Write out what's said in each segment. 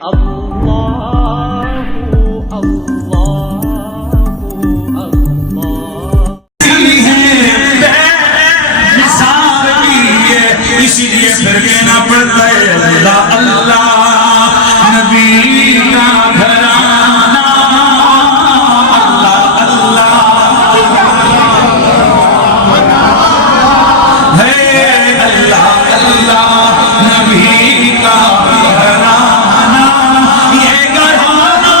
اسی لیے پھر کہنا پڑتا ہے اللہ اللہ نبی کا گھرانہ اللہ اللہ ہے اللہ اللہ نبی کا گھرانہ یہ گھرانہ ہے اللہ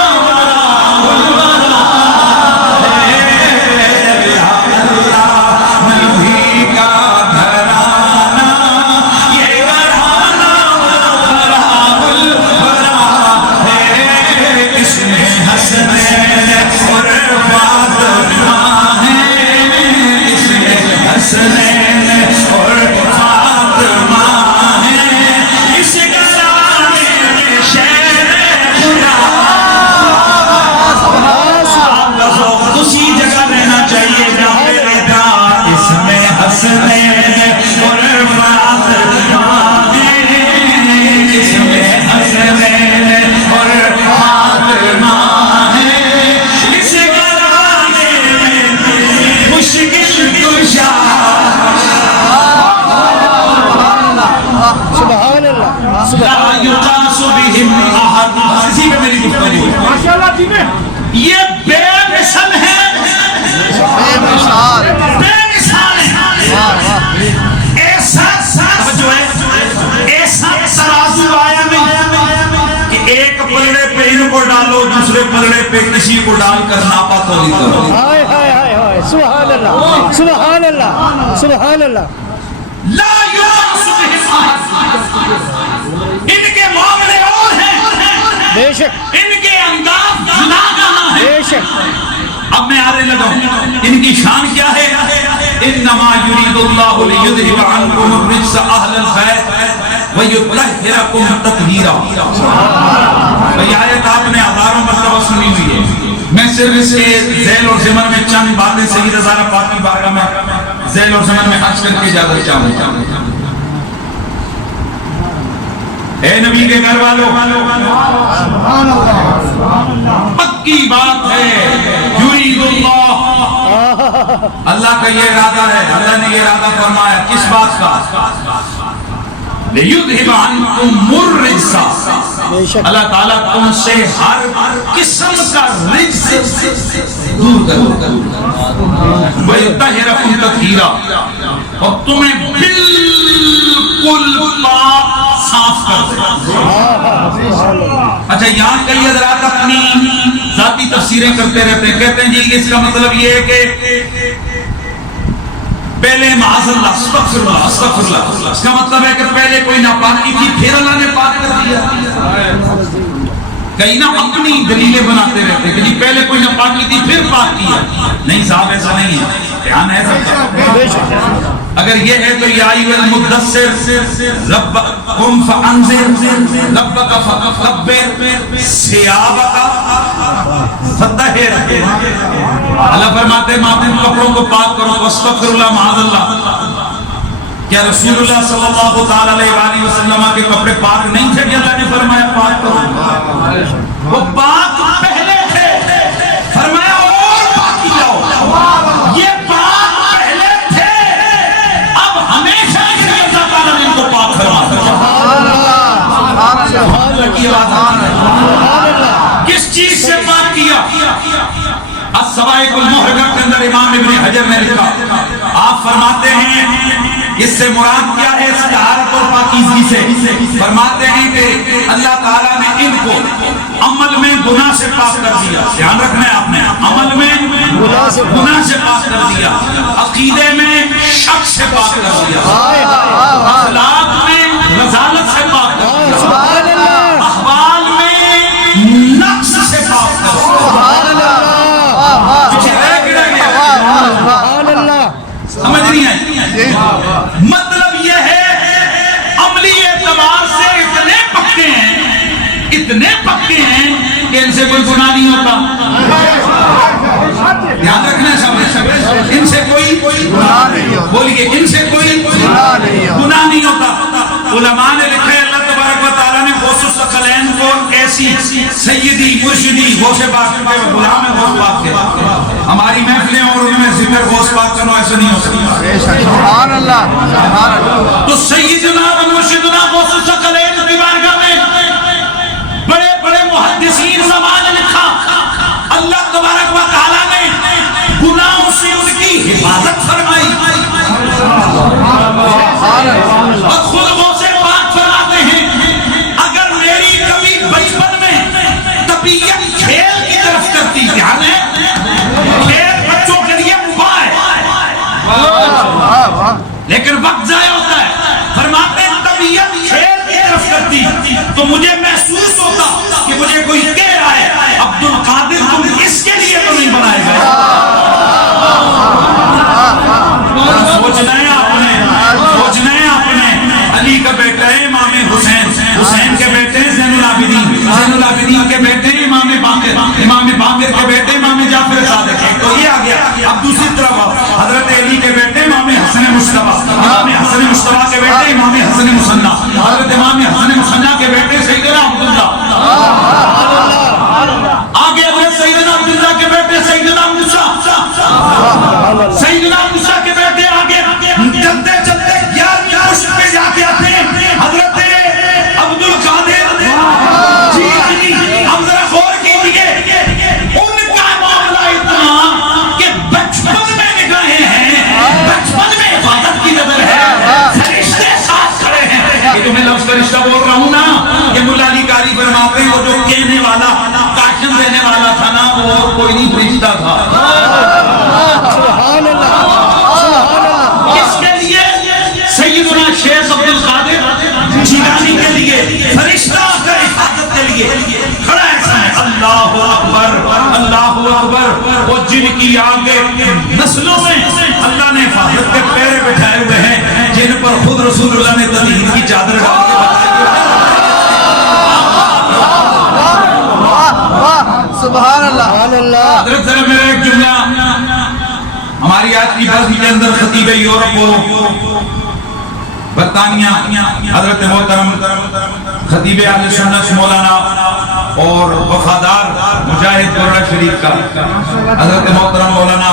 اللہ نبی کا یہ بے مثل ہے، بے مثال ہے، ایسا ترازو آیا نہیں کہ ایک پلڑے پہ ان کو ڈالو دوسرے پلڑے پہ کسی کو ڈال کر ناپا تولی کرو۔ سبحان اللہ سبحان اللہ سبحان اللہ۔ لا یقاس بہم احد، ان کے معاملے اور ہیں، بے شک ان کے انداز جدا کہاں ہے۔ بے شک اب میں آنے لگا ہوں ان کی شان کیا ہے؟ انما یرید اللہ لیذہب عنکم الرجس اہل البیت ویطہرکم تطہیرا۔ یہ آیت آپ نے ہزاروں مرتبہ سنی ہوئی ہے، میں صرف اس کے ذیل اور ضمن میں چند باتیں سید ہزارہ پاک کی بارگاہ میں ذیل اور ضمن میں حج کر کے اجازت چاہوں گا۔ اے نبی کے گھر والوں، پکی بات ہے، یرید اللہ، اللہ کا یہ ارادہ ہے، اللہ نے یہ ارادہ فرمایا کس بات کا؟ لیذہب عنکم الرجس، اللہ تعالیٰ تم سے ہر قسم کا رجس دور کرو، ویطہرکم تطہیرا، اور تمہیں بالکل پاک صاف کر دے۔ اچھا یہاں کئی حضرات اپنی ذاتی تفسیریں کرتے رہتے ہیں، کہتے ہیں جی اس کا مطلب یہ ہے کہ پہلے معاذ اللہ استغفر اللہ استغفر اللہ، اس کا مطلب ہے کہ پہلے کوئی ناپاکی تھی پھر اللہ نے پاک کر دیا۔ کئی نہ اپنی دلیلیں بناتے رہتے ہیں کہ جی پہلے کوئی ناپاکی تھی پھر پاک کیا، نہیں صاحب ایسا نہیں ہے، دھیان ہے سب کا۔ اگر یہ ہے تو یا ایھا المدثر ربکم فانذر ربک فکبر ثیابک فطہر۔ اللہ فرماتے ہیں اپنے کپڑوں کو پاک کرو، واستغفر اللہ معاذ اللہ۔ کیا رسول اللہ صلی اللہ تعالی علیہ وآلہ وسلم کے کپڑے پاک نہیں تھے کہ اللہ نے فرمایا پاک کرو؟ وہ پاک پہلے تھے، فرمایا اور پاک کیاؤ۔ یہ پاک پہلے تھے، اب ہمیشہ اس لیے اللہ تعالیٰ نے ان کو پاک فرمایا۔ کس چیز سے پاک کیا؟ الصواعق المحرقہ کے اندر امام ابن حجر نے لکھا، آپ فرماتے ہیں اس سے مراد کیا ہے؟ طہارت اور پاکیزگی سے۔ فرماتے ہیں کہ اللہ تعالیٰ نے ان کو عمل میں گناہ سے پاک کر دیا، دھیان رکھنا ہے آپ نے، عمل میں گناہ سے پاک کر دیا، عقیدے میں شک سے پاک کر دیا، اخلاق میں رذالت سے پاک کر دیا، احوال میں نقص سے پاک کر دیا۔ سمجھ نہیں آئی؟ مطلب یہ ہے عملی اعتبار سے اتنے پکے ہیں کہ ان سے کوئی گناہ نہیں ہوتا۔ یاد رکھنا ہے سب، ان سے کوئی گناہ نہیں ہوتا، بولیے ان سے کوئی گناہ نہیں ہوتا۔ علماء نے لکھا ہے اللہ تبارک و تعالیٰ نے غوث الثقلین کو ایسی ایسی سیدی مرشدی غوث پاک کے غلام ہے غوث پاک کے، ہماری محفلیں اور ان میں ذکر غوث پاک کرنا ایسا نہیں ہو سکتا. سبحان اللہ سبحان اللہ. تو سیدنا و مرشدنا غوث الثقلین کی بارگاہ میں بڑے بڑے محدثین زمان نے لکھا اللہ تبارک و تعالیٰ نے گناہوں سے ان کی حفاظت فرمائی اور خود غوث پاک فرماتے ہیں اگر میری کبھی بچپن میں طبیعت کھیل کی طرف کرتی، دھیان ہے کھیل بچوں کے لیے مباح ہے لیکن وقت ضائع ہوتا ہے، فرماتے ہیں طبیعت کھیل کی طرف کرتی تو مجھے محسوس ہوتا کہ مجھے کوئی کہہ رہا ہے عبد القادر تم اس کے لیے تو نہیں بنائے گئے. سوچنا ہے آپ نے علی کا بیٹا ہے امام حسین، حسین کے بیٹے ہیں زین العابدین، زین العابدین کے بیٹے ہیں امام باقر، امام باقر کے بیٹے امام جعفر صادق ہیں. تو یہ آ گیا. اب دوسری طرف حضرت علی کے بیٹے امام حسن مصطفیٰ، امام حسن مصطفیٰ کے بیٹے امام حسن مصنع، حضرت امام حسن مصنع کے بیٹے سیدنا عبداللہ، آگے حضرت سیدنا عبداللہ کے بیٹے سیدنا موسیٰ، سیدنا موسیٰ کے بیٹے آگے چلتے چلتے 11ویں پشت پہ جا کے آتے ہیں حضرت عبد القادر. جی ہم ذرا غور کیجئے ان کا معاملہ اتنا کہ بچپن میں نگاہیں ہیں، بچپن میں حفاظت کی نظر ہے، فرشتے ساتھ کھڑے ہیں. یہ جو میں لفظ فرشتہ بول رہا ہوں نا، یہ مولا علی قاری فرماتے ہیں وہ جو کہنے والا کاشن دینے والا تھا نا وہ اور کوئی نہیں فرشتہ تھا. سبحان اللہ. کس کے لیے؟ سیدنا شیخ عبد القادر جیلانی کے لیے فرشتہ کا حفاظت کے لیے کھڑا ایسا ہے. اللہ اکبر اللہ اکبر. وہ جن کی آگے نسلوں میں اللہ نے حفاظت کے پیرے بٹھائے ہوئے ہیں جن پر خود رسول اللہ نے تطہیر کی چادر ڈال کے سبحان اللہ. حضرت ذرا میرا ایک جملہ ہماری آج کی بازی کے اندر خطیب یورپ و برطانیہ حضرت محترم خطیب اہل سنت مولانا اور وفادار مجاہد بروڑا شریف کا حضرت محترم مولانا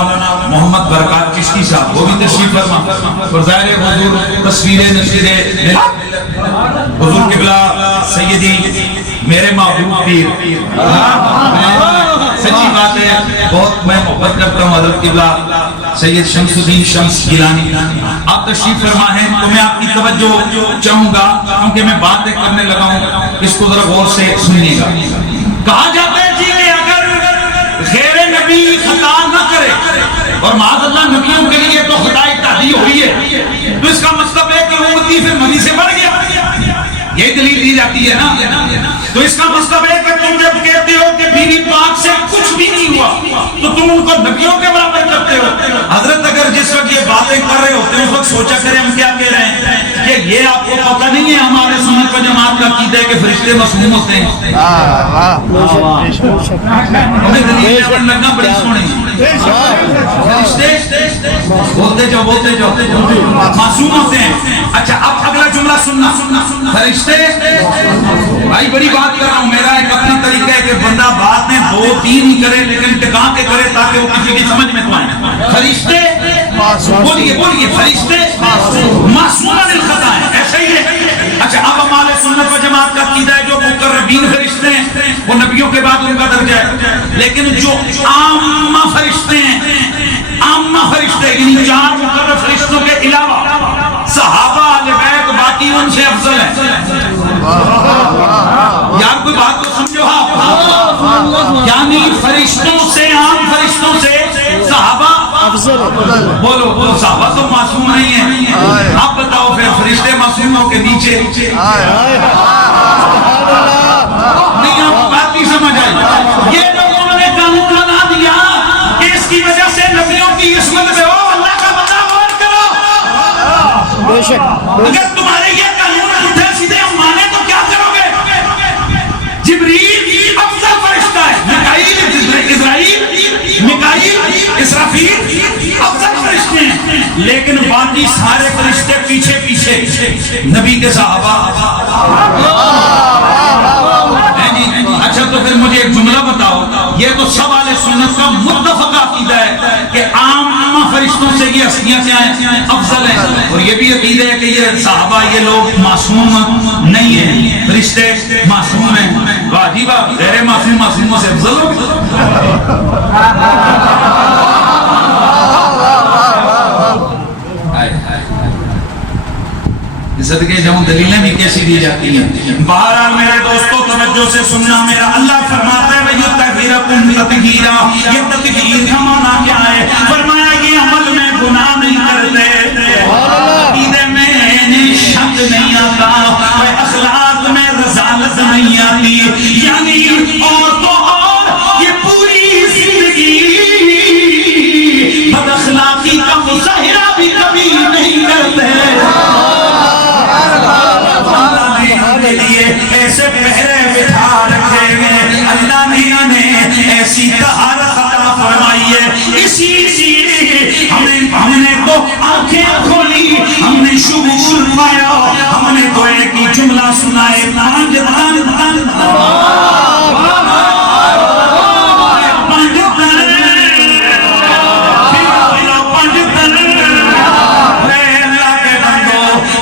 محمد برکات چشتی صاحب وہ بھی تشریف فرما اور ظاہر حضور تصویر نشید حضور قبلہ سیدی میرے محبوب پیر. سچی بات ہے بہت میں محبت کرتا ہوں حضرت قبلہ سید شمس الدین شمس گیلانی. آپ تشریف فرما ہیں تو میں آپ کی توجہ چاہوں گا کیونکہ میں باتیں کرنے لگا ہوں اس کو ذرا غور سے سنیے گا. کہا جاتا ہے جی کہ اگر غیر نبی خطا نہ کرے اور معاذ اللہ نبیوں کے لیے تو خطائی تحدید ہوئی ہے تو اس کا مطلب ہے کہ امتی پھر نبی سے بڑھ گیا. یہ دلیل دی جاتی ہے نا. تو اس کا مطلب ہے کہ تم جب کہتے ہو کہ بیوی پاک سے کچھ بھی نہیں ہوا تو تم ان کو نبیوں کے برابر کرتے ہو. حضرت اگر جس وقت یہ باتیں کر رہے ہوتے ہیں اس وقت سوچا کریں ہم کیا کہہ رہے ہیں کہ یہ آپ کو پتہ نہیں ہے ہمارے سنت و جماعت کا عقیدہ ہے کہ فرشتے معصوم ہوتے ہیں. ہمیں دلیل پڑھنے لگنا بڑی سونی فرشتے بولتے جاؤ معصوم ہوتے ہیں. اچھا اب اگلا جملہ سننا. فرشتے بھائی بڑی بات کر رہا ہوں، میرا ایک اپنا طریقہ ہے کہ بندہ بات میں 2-3 ہی کرے لیکن ٹکا کے کرے تاکہ وہ کسی کی سمجھ میں تو آئے. فرشتے بولیے فرشتے معصوم الخطا ہیں، ایسے ہی ہے. اچھا اب ہمارے سنت و جماعت کا عقیدہ ہے جو مقربین فرشتے ہیں وہ نبیوں کے بعد ان کا درجہ ہے لیکن جو عامہ فرشتے ہیں عامہ فرشتے یعنی 4 مقرب فرشتوں کے علاوہ صحابہ اہل بیت باقی ان سے افضل ہے. یار کوئی بات تو سمجھو آپ. یعنی فرشتوں سے عام فرشتوں سے صحابہ افضل. بولو صحابہ تو معصوم نہیں ہیں. آپ بتاؤ پھر فرشتے معصوموں کے نیچے نہیں. آپ بات نہیں سمجھ آئی. یہ لوگوں نے قانون بنا دیا کہ اس کی وجہ سے نبیوں کی عصمت میں ہو اللہ کا بندہ غور کرو. بے شک اگر تمہارے یہ قانون اٹھے سیدھے ہم مانے تو کیا کرو گے؟ جبریل افضل فرشتہ ہے، میکائیل اسرائیل میکائیل اسرافیل افضل فرشتے ہیں لیکن باقی سارے فرشتے پیچھے نبی کے صحابہ. ہیں افضل ہیں، اور یہ بھی عقیدہ ہے کہ یہ صحابہ یہ لوگ معصوم نہیں ہیں، فرشتے معصوم ہیں. واہ جی واہ، غیر معصوم معصوموں سے افضل ہو. صدقے جاؤں دلیلیں بھی کیسی دی جاتی ہیں. بہرحال میرے دوستو توجہ سے سننا، میرا اللہ فرماتا ہے وَيُطَهِّرَكُمْ تَطْهِيرًا. یہ تطہیر کا معنی کیا ہے؟ فرمایا یہ عمل میں گناہ نہیں کرتے، عقیدے میں شک نہیں آتا، اخلاق میں رذالت نہیں آتی، یعنی اور تو اور یہ پوری زندگی بد اخلاقی کا مظاہرہ بھی کبھی نہیں کرتے. ایسے پہرے بٹھا رکھے گئے، اللہ نے ایسی طہارت عطا فرمائی ہے. اسی لیے ہم نے تو آنکھیں کھولی، ہم نے شعور پایا، ہم نے تو ایک ہی جملہ سنائے،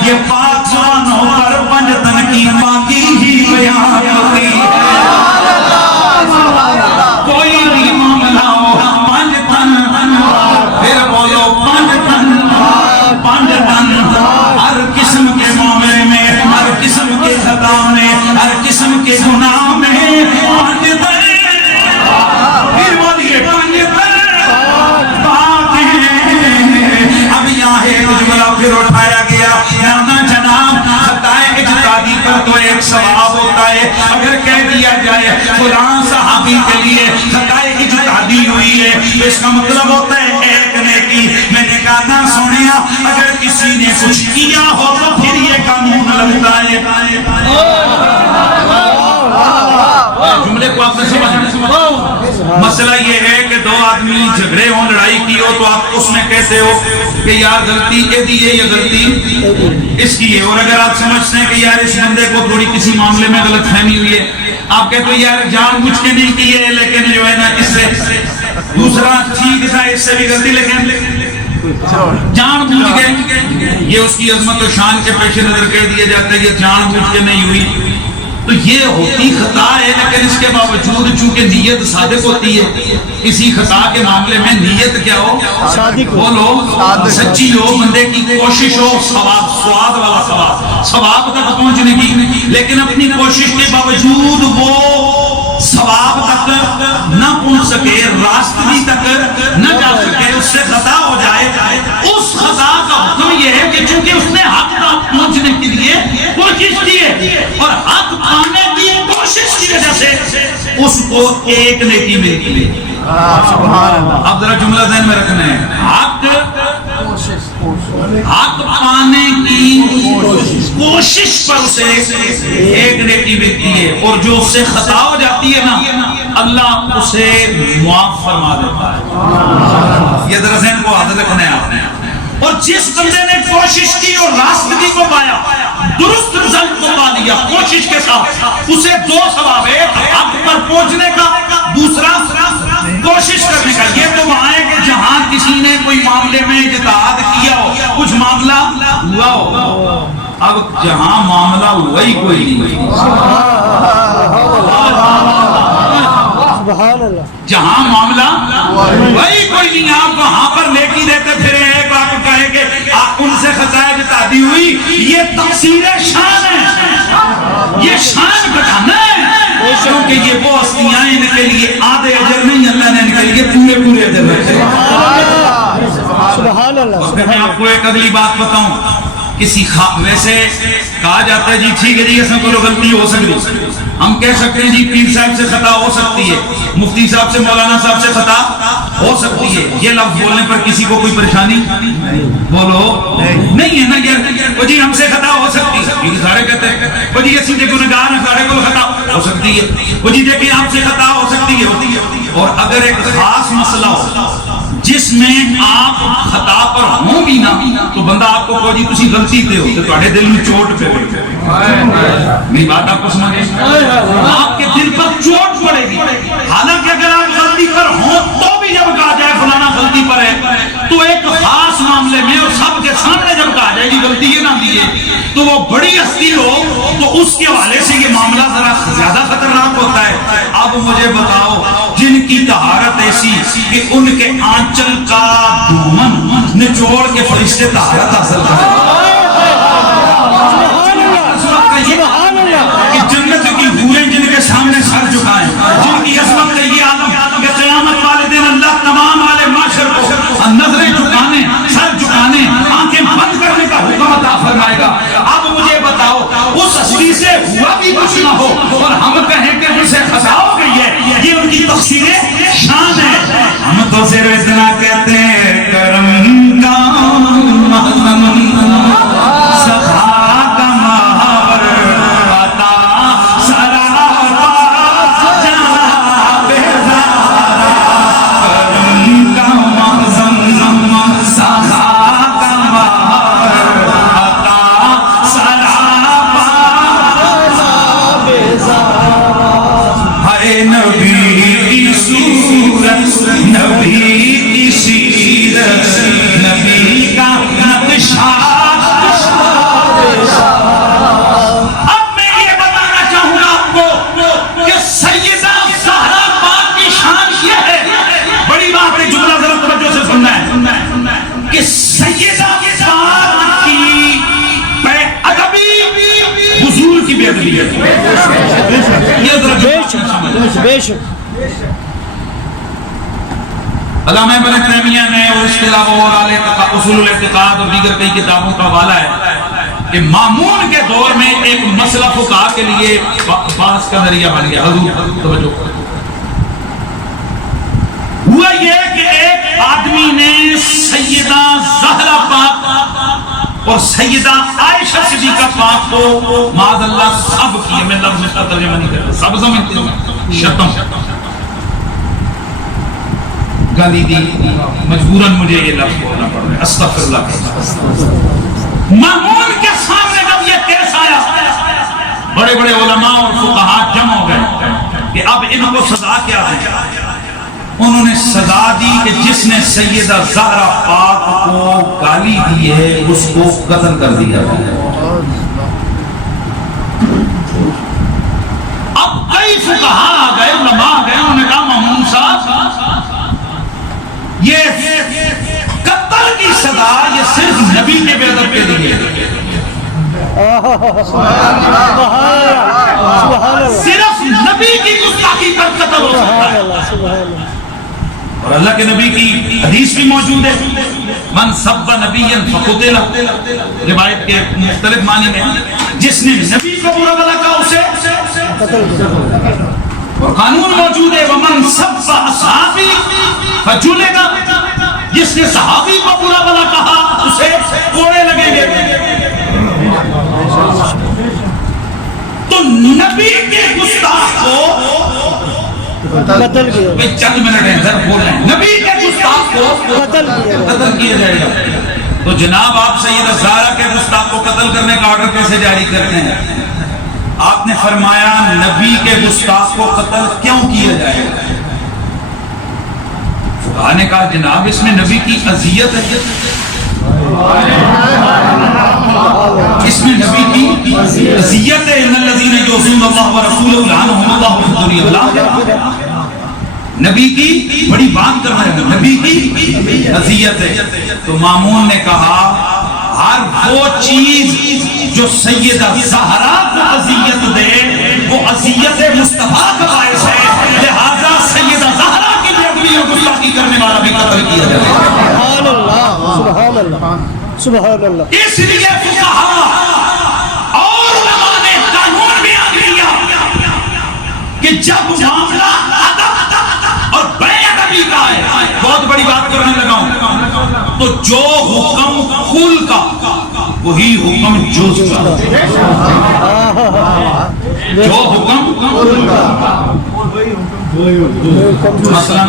یہ پاک زبانوں پر پنجتن کی باقی ہی بیان ہوتی. کوئی بھی معاملہ ہو پنجتن، پھر بولو پنجتن، پنجتن. ہر قسم کے معاملے میں، ہر قسم کے خطا میں، ہر قسم کے گناہ میں پنجتن. پھر بولیے پنجتن پاک ہیں. اب یہاں ایک جملہ پھر اٹھایا گیا، تو ایک ثواب ہوتا ہے. اگر کہہ دیا جائے فلاں صحابی کے لیے خطائے اجتہادی ہوئی ہے تو اس کا مطلب ہوتا ہے ایک نیکی. میں نے کہا نہ سنیا، اگر کسی نے کچھ کیا ہو تو پھر یہ قانون لگتا ہے. جملے کو آپ نے سمجھا؟ مسئلہ یہ ہے کہ دو آدمی جھگڑے ہوں، لڑائی کی ہو، تو آپ اس میں کہتے ہو کہ یار غلطی یہ دی ہے، یہ غلطی اس کی ہے. اور اگر آپ سمجھتے ہیں کہ یار اس بندے کو تھوڑی کسی معاملے میں غلط فہمی ہوئی ہے، آپ کہتے ہو یار جان بوجھ کے نہیں کی ہے، لیکن جو ہے نا اس سے دوسرا ٹھیک تھا، اس سے بھی غلطی، لیکن جان بوجھ کے. یہ اس کی عظمت و شان کے پیش نظر کہہ دیا جاتا ہے یہ جان بوجھ کے نہیں ہوئی، تو یہ ہوتی خطا ہے. لیکن اس کے باوجود چونکہ نیت صادق ہوتی ہے، کسی خطا کے معاملے میں نیت کیا ہو؟ بولو سچی ہو، بندے کی کوشش ہو، ثواب سواد والا ثواب تک پہنچنے کی، لیکن اپنی کوشش کے باوجود وہ ثواب تک نہ پہنچ سکے، راستگی تک نہ جا سکے، اس سے خطا ہو جائے. اس خطا کا حکم یہ ہے کہ چونکہ اس نے حق تک پہنچنے کے لیے کوشش کی ہے اور حق پانے کی کوشش کی وجہ سے اس کو ایک نیکی ملتی ہے. اب ذرا جملہ ذہن میں رکھنا ہے، حق پانے کی کوشش پر اسے ایک نیکی ملتی ہے، اور جو اس سے خطا ہو جاتی ہے نا اللہ اسے معاف فرما دیتا ہے. یہ ذرا ذہن کو حاضر رکھنا ہے آپ نے. اور جس بندے نے کوشش کی اور راستگی کو پایا، درست رزلٹ کو پا لیا کوشش کے ساتھ، اسے دو ثواب ہے، حق پر پہنچنے کا، دوسرا کوشش کرنے کا. یہ تو وہاں ہے کہ جہاں کسی نے کوئی معاملے میں اجتہاد کیا ہو، کچھ معاملہ ہوا ہو. اب جہاں معاملہ ہوا ہی کوئی نہیں، جہاں معاملہ وہی کوئی نہیں، آپ وہاں پر نیکی دیتے پھرے ایک آپ کہیں کہ آپ ان سے خطائے جتادی ہوئی، یہ تقصیر شان ہے، یہ شان بٹھانا ہے، کیونکہ یہ وہ ہستیاں ان کے لیے آدھے اجر نہیں، اللہ نے ان کے لیے پورے اجر رکھے. میں آپ کو ایک اگلی بات بتاؤں، کسی ویسے کہا جاتا ہے جی ٹھیک ہے جی اس میں کوئی غلطی ہو سکتی، ہم کہہ سکتے ہیں جی پیر صاحب سے خطا ہو سکتی ہے، مفتی صاحب سے مولانا صاحب سے خطا ہو سکتی ہے. یہ لفظ بولنے پر کسی کو کوئی پریشانی بولو نہیں ہے نا یار. وہ جی ہم سے خطا ہو سکتی ہے، یہ سارے کہتے ہیں. وہ جی اسی دیکھو نگار ہے، سارے کو خطا ہو سکتی ہے. وہ جی دیکھیں آپ سے خطا ہو سکتی ہے. اور اگر ایک خاص مسئلہ ہو جس میں آپ خطا پر ہوں بھی نہ، تو بندہ آپ کو کہو جی تسی غلطی تے ہو، تو تہاڈے دل میں چوٹ پہ میری بات آپ کو سمجھے، آپ کے دل پر چوٹ پڑے گی. حالانکہ اگر آپ غلطی پر ہوں تو بھی جب کہا جائے فلانا غلطی پر ہے، تو ایک خاص معاملے معاملے میں اور سب کے سامنے جب کہا جائے گی غلطی یہ نہ دیے تو وہ بڑی ہستی ہو تو اس کے حوالے سے یہ معاملہ ذرا زیادہ خطرناک ہوتا ہے. اب مجھے بتاؤ جن کی طہارت ایسی کہ ان کے آنچل کا دامن نچوڑ کے فرشتے طہارت حاصل کریں کہ جنت کی حوریں جن کے سامنے سر جھکائیں, جن کی عظمت کا یہ عالم کہ قیامت والے دن اللہ تمام عالم معاشر کو نظریں جھکانے, سر جھکانے, آنکھیں بند کرنے کا حکم عطا فرمائے گا. اب مجھے بتاؤ اس ہستی سے ہوا بھی کچھ نہ ہو اور ہم کہیں کہ اسے خطا ہو گئی ہے, یہ ان کی تقصیر شان ہے. ہم تو صرف اتنا کہتے ہیں کرم کا محضن سخا کا محور عطا سراپا جہاں بیزارا, کرم کا محضن سخا کا محور عطا سراپا ہے نبی کی صورت, نبی کی سیرت, نبی کا نقشہ. اب میں یہ بتانا چاہوں گا آپ کو کہ سیدہ زہرا پاک کی شان یہ ہے, بڑی بات ہے, جملہ ذرا توجہ سے سننا ہے کہ سیدہ پاک کی بے ادبی حضور کی بے ادبی ہے. یہ ذرا بے شک علامہ ابن تیمیہ نے اور اس کے علاوہ اور اصول الاعتقاد اور دیگر کئی کتابوں کا حوالہ ہے کہ مامون کے دور میں ایک مسئلہ فقہا کے لیے بحث کا ذریعہ بن گیا. حضور توجہ ہوا یہ کہ ایک آدمی نے سیدہ زہرا پاک اور سیدہ عائشہ صدیقہ پاک کو معاذ اللہ سب کیے, میں لفظ اس کا ترجمہ نہیں کرتا, سب سمجھتے ہیں, شتم گالی دی, مجبوراً مجھے یہ لفظ بولنا پڑ رہا ہے, استغفر اللہ. مامون کے سامنے جب یہ کیس آیا بڑے بڑے علماء اور فقہاء جمع ہو گئے کہ اب ان کو سزا کیا ہے. انہوں نے سزا دی کہ جس نے سیدہ زہرا پاک کو گالی دی ہے اس کو قتل کر دیا ہے. اب کئی فقہاء آ گئے, علماء آ گئے, انہوں نے کہا مامون صاحب یہ قتل کی سزا یہ صرف نبی کے بے ادب کے لیے, صرف نبی کی گستاخی پر قتل ہو سکتا ہے. اور اللہ کے نبی کی حدیث بھی موجود ہے, من سب نبیا فقتل, روایت کے مختلف معنی میں جس نے نبی کو برا بھلا کہا اسے, اور قانون موجود ہے ومن سب اصحابی فجلد, جس نے صحابی کو برا بھلا کہا اسے کوڑے لگیں گے. تو نبی کے گستاخ کو قتل کیا, چند منٹ ہے سر بول رہے ہیں, نبی کے گستاخ کو قتل کیا جائے گا. تو جناب آپ سیدہ زہرا کے گستاخ کو قتل کرنے کا آرڈر کیسے جاری کرتے ہیں؟ آپ نے فرمایا نبی کے گستاخ کو قتل کیوں کیا جائے گا؟ فقہاء نے کہا جناب اس میں نبی کی اذیت ہے, اس میں نبی کی اذیت ہے. ان الذین یؤذون اللہ ورسولہ لعنهم اللہ فی الدنیا والآخرہ. نبی کی بڑی بات کر رہے ہیں, نبی کی اذیت ہے. تو مامون نے کہا ہر وہ چیز جو سیدہ زہرا کو اذیت دے وہ اذیت مصطفیٰ کا باعث ہے, لہذا سیدہ زہرا کی بے ادبی اور گستاخی کرنے والا بھی قتل کیا جائے. سبحان اللہ, سبحان اللہ, سبحان اللہ. اس لیے فقہاء اور علماء نے قانون میں آ لیا کہ جب معاملہ ادب اور بے ادبی کا ہے, بہت بڑی بات کرنے لگا ہوں, تو جو حکم کل کا وہی حکم جز کا, جو حکم کل کا. مثلا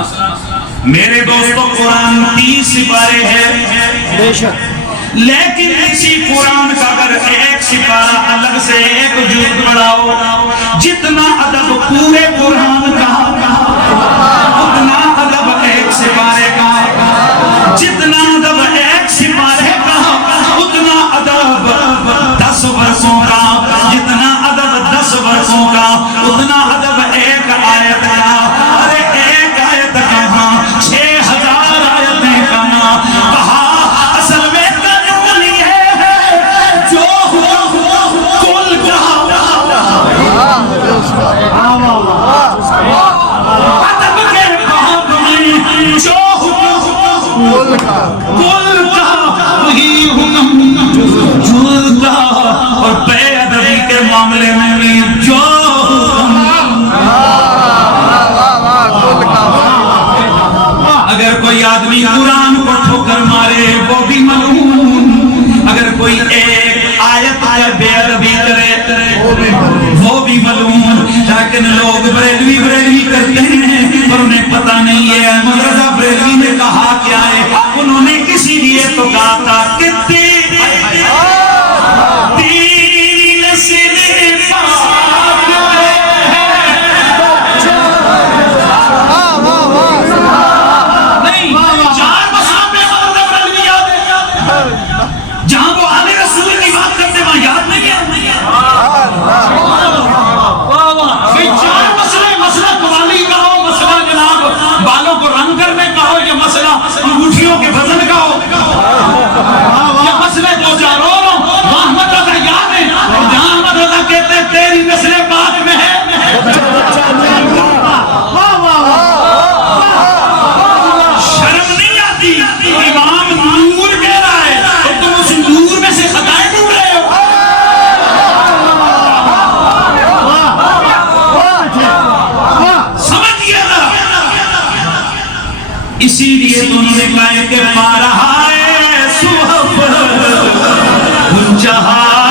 میرے دوستوں قرآن 30 سپارے ہیں, بے شک, لیکن اسی قرآن کا اگر ایک سپارہ الگ سے ایک جز پڑھاؤ, جتنا ادب پورے قرآن کا اتنا ادب ایک سپارے کا, جتنا ادب ایک سپارے کل کا کل کا وہی حکم جز کا، اور بے ادبی کے معاملے میں بھی جو کل کا اگر کوئی آدمی قرآن کو ٹھوکر مارے وہ بھی ملعون، اگر کوئی ایک آیت کا بے ادبی کرے وہ بھی ملعون۔ لیکن لوگ بریلوی کرتے ہیں اور انہیں پتہ نہیں ہے احمد رضا بریلوی نے کہا کیا ہے۔ انہوں نے اسی لیے تو کہا تھا کہ تیری نسل پاک نہیں، چار مسئلہ پہ احمد رضا بریلوی یاد ہے، جہاں وہ آل رسول کی بات کرتے وہاں یاد نہیں ہے۔ چار مسئلہ قوالی کا ہو، مسئلہ جناب بالوں کو رنگ کرنے کا ہو، یا مسئلہ انگوٹھیوں کے وزن کا ہو، یا مسئلہ دو چار اور ہو، وہ احمد رضا یاد ہے۔ جہاں احمد رضا کہتے ہیں تیری نسل پاک میں ہے، شرم نہیں آتی؟ امام نور کہہ رہا ہے تو تم اس نور میں سے خطائیں ڈھونڈ رہے ہو۔ سمجھئے ذرا، اسی لیے تو انہوں نے کہا کہ پا رہا ہے صحف جہاں